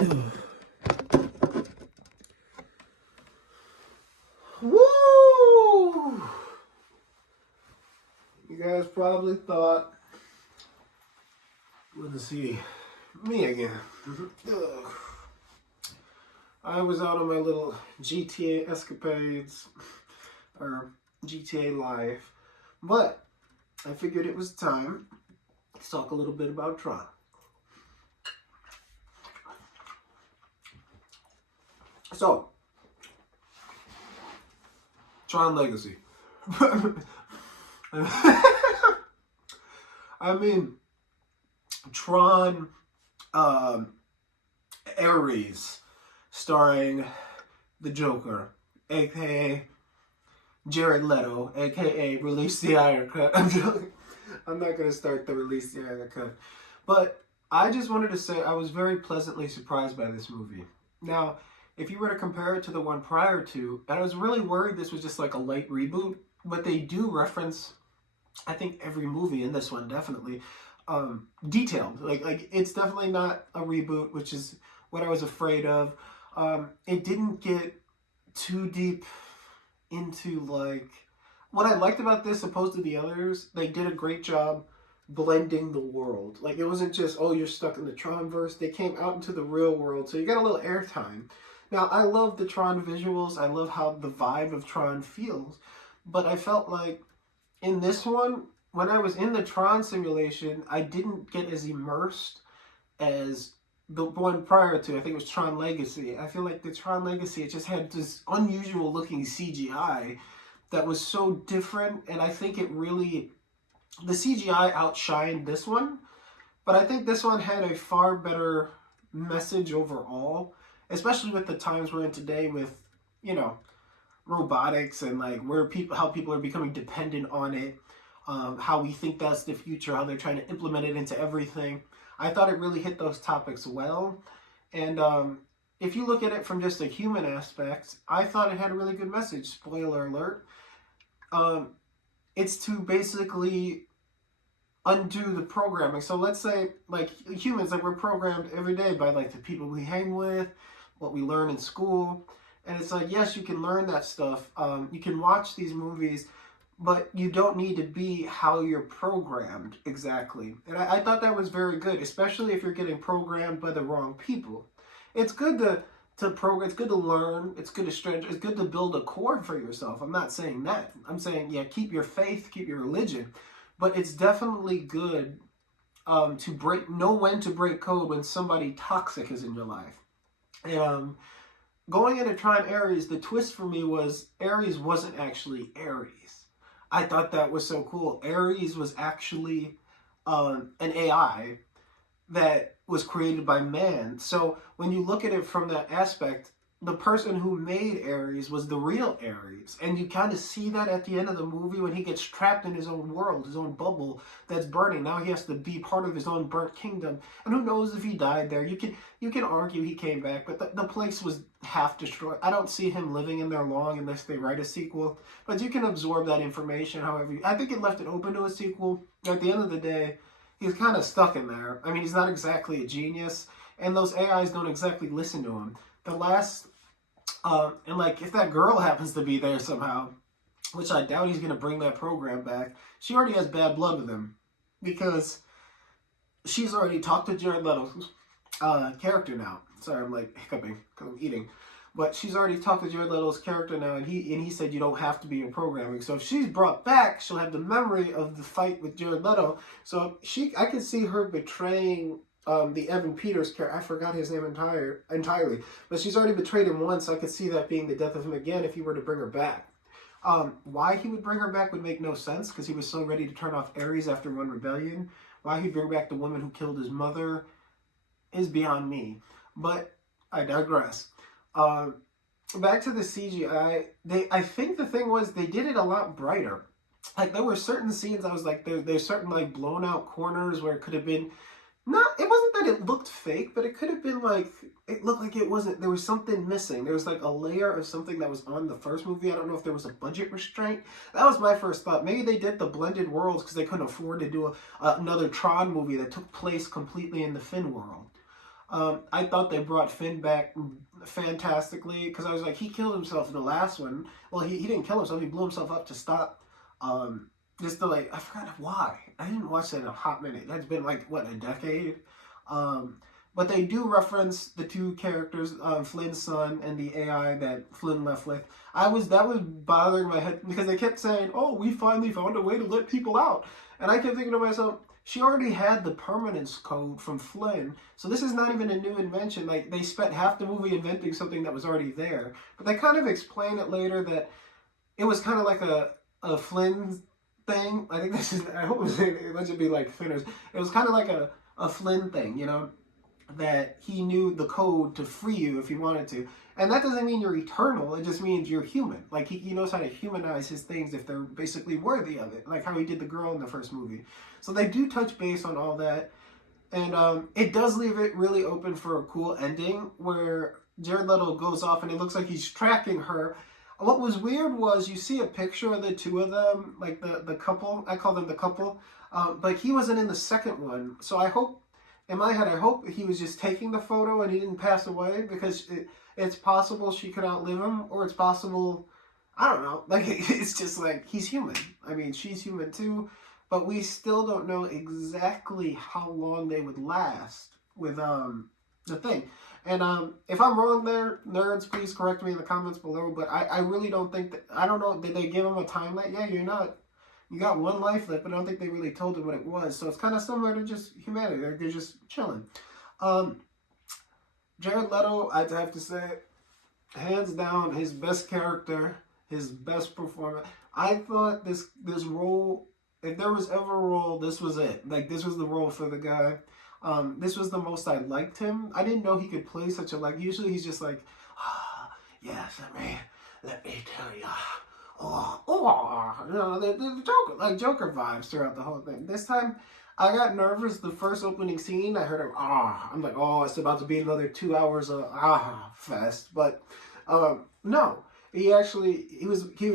Woo! You guys probably thought you wouldn't see me again. I was out on my little GTA escapades, or GTA life, but I figured it was time to talk a little bit about Tron. So, Tron Legacy. I mean, Tron Ares, starring the Joker, aka Jared Leto, aka Release the Iron Cut. I'm not going to start the Release the Iron Cut. But I just wanted to say I was very pleasantly surprised by this movie. Now, if you were to compare it to the one prior to, and I was really worried this was just like a light reboot, but they do reference, I think, every movie in this one, definitely, detailed. Like it's definitely not a reboot, which is what I was afraid of. It didn't get too deep into, like, what I liked about this opposed to the others, they did a great job blending the world. Like, it wasn't just, oh, you're stuck in the Tronverse. They came out into the real world, so you got a little airtime. Now, I love the Tron visuals. I love how the vibe of Tron feels. But I felt like in this one, when I was in the Tron simulation, I didn't get as immersed as the one prior to. I think it was Tron Legacy. I feel like the Tron Legacy, it just had this unusual looking CGI that was so different. And I think it really, the CGI outshined this one. But I think this one had a far better message overall, especially with the times we're in today with, you know, robotics and like where people, how people are becoming dependent on it, how we think that's the future, how they're trying to implement it into everything. I thought it really hit those topics well. And if you look at it from just a human aspect, I thought it had a really good message. Spoiler alert. It's to basically undo the programming. So let's say, like, humans, like, we're programmed every day by, like, the people we hang with, what we learn in school. And it's like, yes, you can learn that stuff. You can watch these movies, but you don't need to be how you're programmed exactly. And I thought that was very good, especially if you're getting programmed by the wrong people. It's good to program, it's good to learn, it's good to stretch, it's good to build a core for yourself. I'm not saying that. I'm saying, yeah, keep your faith, keep your religion. But it's definitely good to know when to break code when somebody toxic is in your life. And going into Tron Ares, the twist for me was Ares wasn't actually Ares. I thought that was so cool. Ares was actually an AI that was created by man. So when you look at it from that aspect, the person who made Ares was the real Ares. And you kind of see that at the end of the movie when he gets trapped in his own world, his own bubble that's burning. Now he has to be part of his own burnt kingdom. And who knows if he died there. You can argue he came back, but the place was half destroyed. I don't see him living in there long unless they write a sequel. But you can absorb that information however I think it left it open to a sequel. At the end of the day, he's kind of stuck in there. I mean, he's not exactly a genius. And those AIs don't exactly listen to him. The last, and like, if that girl happens to be there somehow, which I doubt he's going to bring that program back, she already has bad blood with him. Because she's already talked to Jared Leto's character now. Sorry, I'm like hiccuping because I'm eating. But she's already talked to Jared Leto's character now, and he said you don't have to be in programming. So if she's brought back, she'll have the memory of the fight with Jared Leto. So I could see her betraying the Evan Peters character. I forgot his name entirely. But she's already betrayed him once, so I could see that being the death of him again if he were to bring her back. Why he would bring her back would make no sense, because he was so ready to turn off Ares after one rebellion. Why he'd bring back the woman who killed his mother is beyond me. But I digress. Back to the CGI, I think the thing was they did it a lot brighter. Like, there were certain scenes I was like, there's certain like blown out corners where it could have been, it wasn't that it looked fake, but it could have been like, it looked like it wasn't, there was something missing. There was like a layer of something that was on the first movie. I don't know if there was a budget restraint. That was my first thought. Maybe they did the blended worlds because they couldn't afford to do another Tron movie that took place completely in the Finn world. I thought they brought Finn back fantastically because I was like, he killed himself in the last one. Well, he didn't kill himself; he blew himself up to stop. Um, just to like, I forgot why. I didn't watch that in a hot minute. That's been like what, a decade. Um, but they do reference the two characters, Flynn's son and the AI that Flynn left with. That was bothering my head because they kept saying, "Oh, we finally found a way to let people out," and I kept thinking to myself, she already had the permanence code from Flynn, so this is not even a new invention. Like, they spent half the movie inventing something that was already there, but they kind of explain it later that it was kind of like a Flynn thing. I think this is, I hope it should be like Finners. It was kind of like a Flynn thing, you know, that he knew the code to free you if he wanted to. And that doesn't mean you're eternal, it just means you're human. Like, he knows how to humanize his things if they're basically worthy of it, like how he did the girl in the first movie. So they do touch base on all that. And it does leave it really open for a cool ending where Jared Leto goes off and it looks like he's tracking her. What was weird was you see a picture of the two of them, like the couple. I call them the couple. But he wasn't in the second one. So I hope, in my head, I hope he was just taking the photo and he didn't pass away because it's possible she could outlive him, or it's possible, I don't know. Like, it's just like, he's human. I mean, she's human too. But we still don't know exactly how long they would last with the thing. And if I'm wrong there, nerds, please correct me in the comments below. But I really don't think that, I don't know, did they give him a timeline? Yeah, you got one life left, but I don't think they really told him what it was. So it's kind of similar to just humanity. They're just chilling. Jared Leto, I'd have to say, hands down, his best character, his best performance. I thought this role, if there was ever a role, this was it. Like, this was the role for the guy. This was the most I liked him. I didn't know he could play such a, like, usually he's just like, yes, let me tell you. You know, the Joker, like Joker vibes throughout the whole thing. This time, I got nervous. The first opening scene, I heard him, I'm like, oh, it's about to be another 2 hours of fest. But no, he was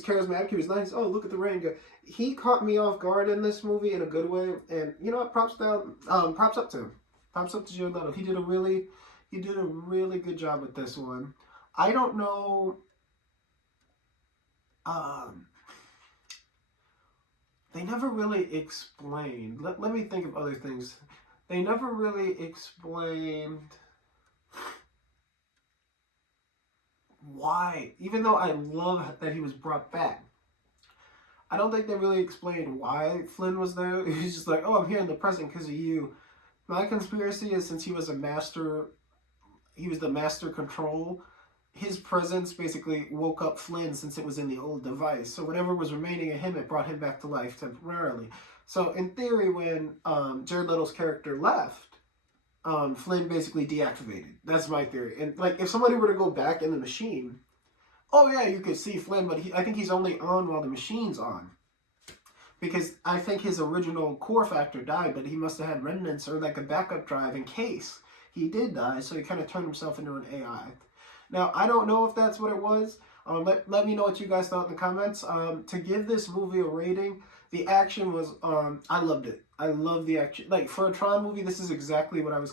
charismatic. He was nice. Oh, look at the rain. He caught me off guard in this movie in a good way. And you know what? Props up to him. Props up to Jared Leto. He did a really good job with this one. I don't know. They never really explained. Let me think of other things. They never really explained why, even though I love that he was brought back, I don't think they really explained why Flynn was there. He's just like, oh, I'm here in the present because of you. My conspiracy is, since he was the master control, his presence basically woke up Flynn since it was in the old device. So whatever was remaining of him, it brought him back to life temporarily. So in theory, when Jared Leto's character left, Flynn basically deactivated. That's my theory. And like, if somebody were to go back in the machine, oh yeah, you could see Flynn, but I think he's only on while the machine's on. Because I think his original core factor died, but he must have had remnants or like a backup drive in case he did die, so he kind of turned himself into an AI. Now, I don't know if that's what it was. Let me know what you guys thought in the comments. To give this movie a rating, the action was, I loved it. I love the action. Like, for a Tron movie, this is exactly what I was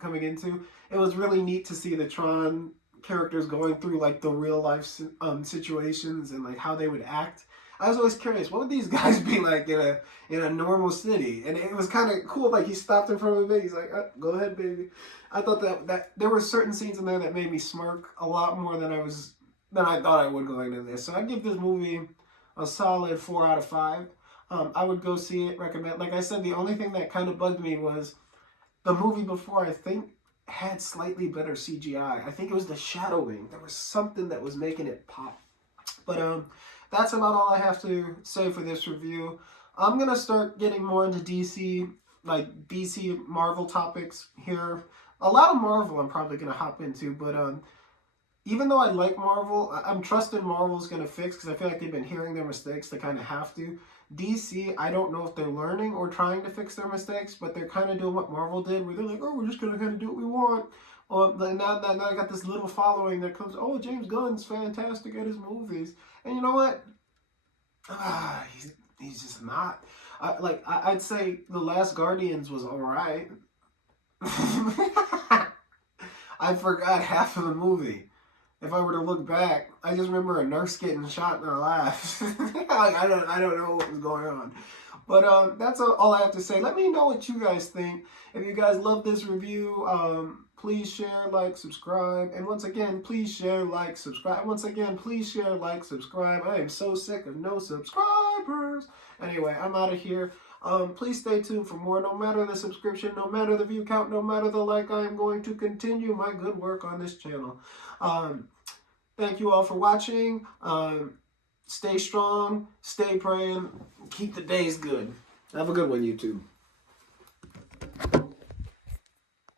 coming into. It was really neat to see the Tron characters going through, like, the real life situations and, like, how they would act. I was always curious, what would these guys be like in a normal city? And it was kind of cool. Like, he stopped in front of me. He's like, go ahead, baby. I thought that there were certain scenes in there that made me smirk a lot more than I thought I would going into this. So I'd give this movie a solid 4 out of 5. I would go see it, recommend. Like I said, the only thing that kind of bugged me was the movie before, I think, had slightly better CGI. I think it was the shadowing. There was something that was making it pop. But that's about all I have to say for this review. I'm going to start getting more into DC, like DC Marvel topics here. A lot of Marvel I'm probably going to hop into, but even though I like Marvel, I'm trusting Marvel's going to fix, because I feel like they've been hearing their mistakes. They kind of have to. DC, I don't know if they're learning or trying to fix their mistakes, but they're kind of doing what Marvel did, where they're like, oh, we're just going to kind of do what we want. Now I got this little following that comes, oh, James Gunn's fantastic at his movies. And you know what? He's just not. I'd say The Last Guardians was alright. I forgot half of the movie. If I were to look back, I just remember a nurse getting shot in her laugh. I don't know what was going on. But that's all I have to say. Let me know what you guys think. If you guys love this review, please share, like, subscribe. And once again, please share, like, subscribe. Once again, please share, like, subscribe. I am so sick of no subscribers. Anyway, I'm out of here. Please stay tuned for more. No matter the subscription, no matter the view count, no matter the like, I am going to continue my good work on this channel. Thank you all for watching. Stay strong, stay praying, keep the days good. Have a good one, YouTube.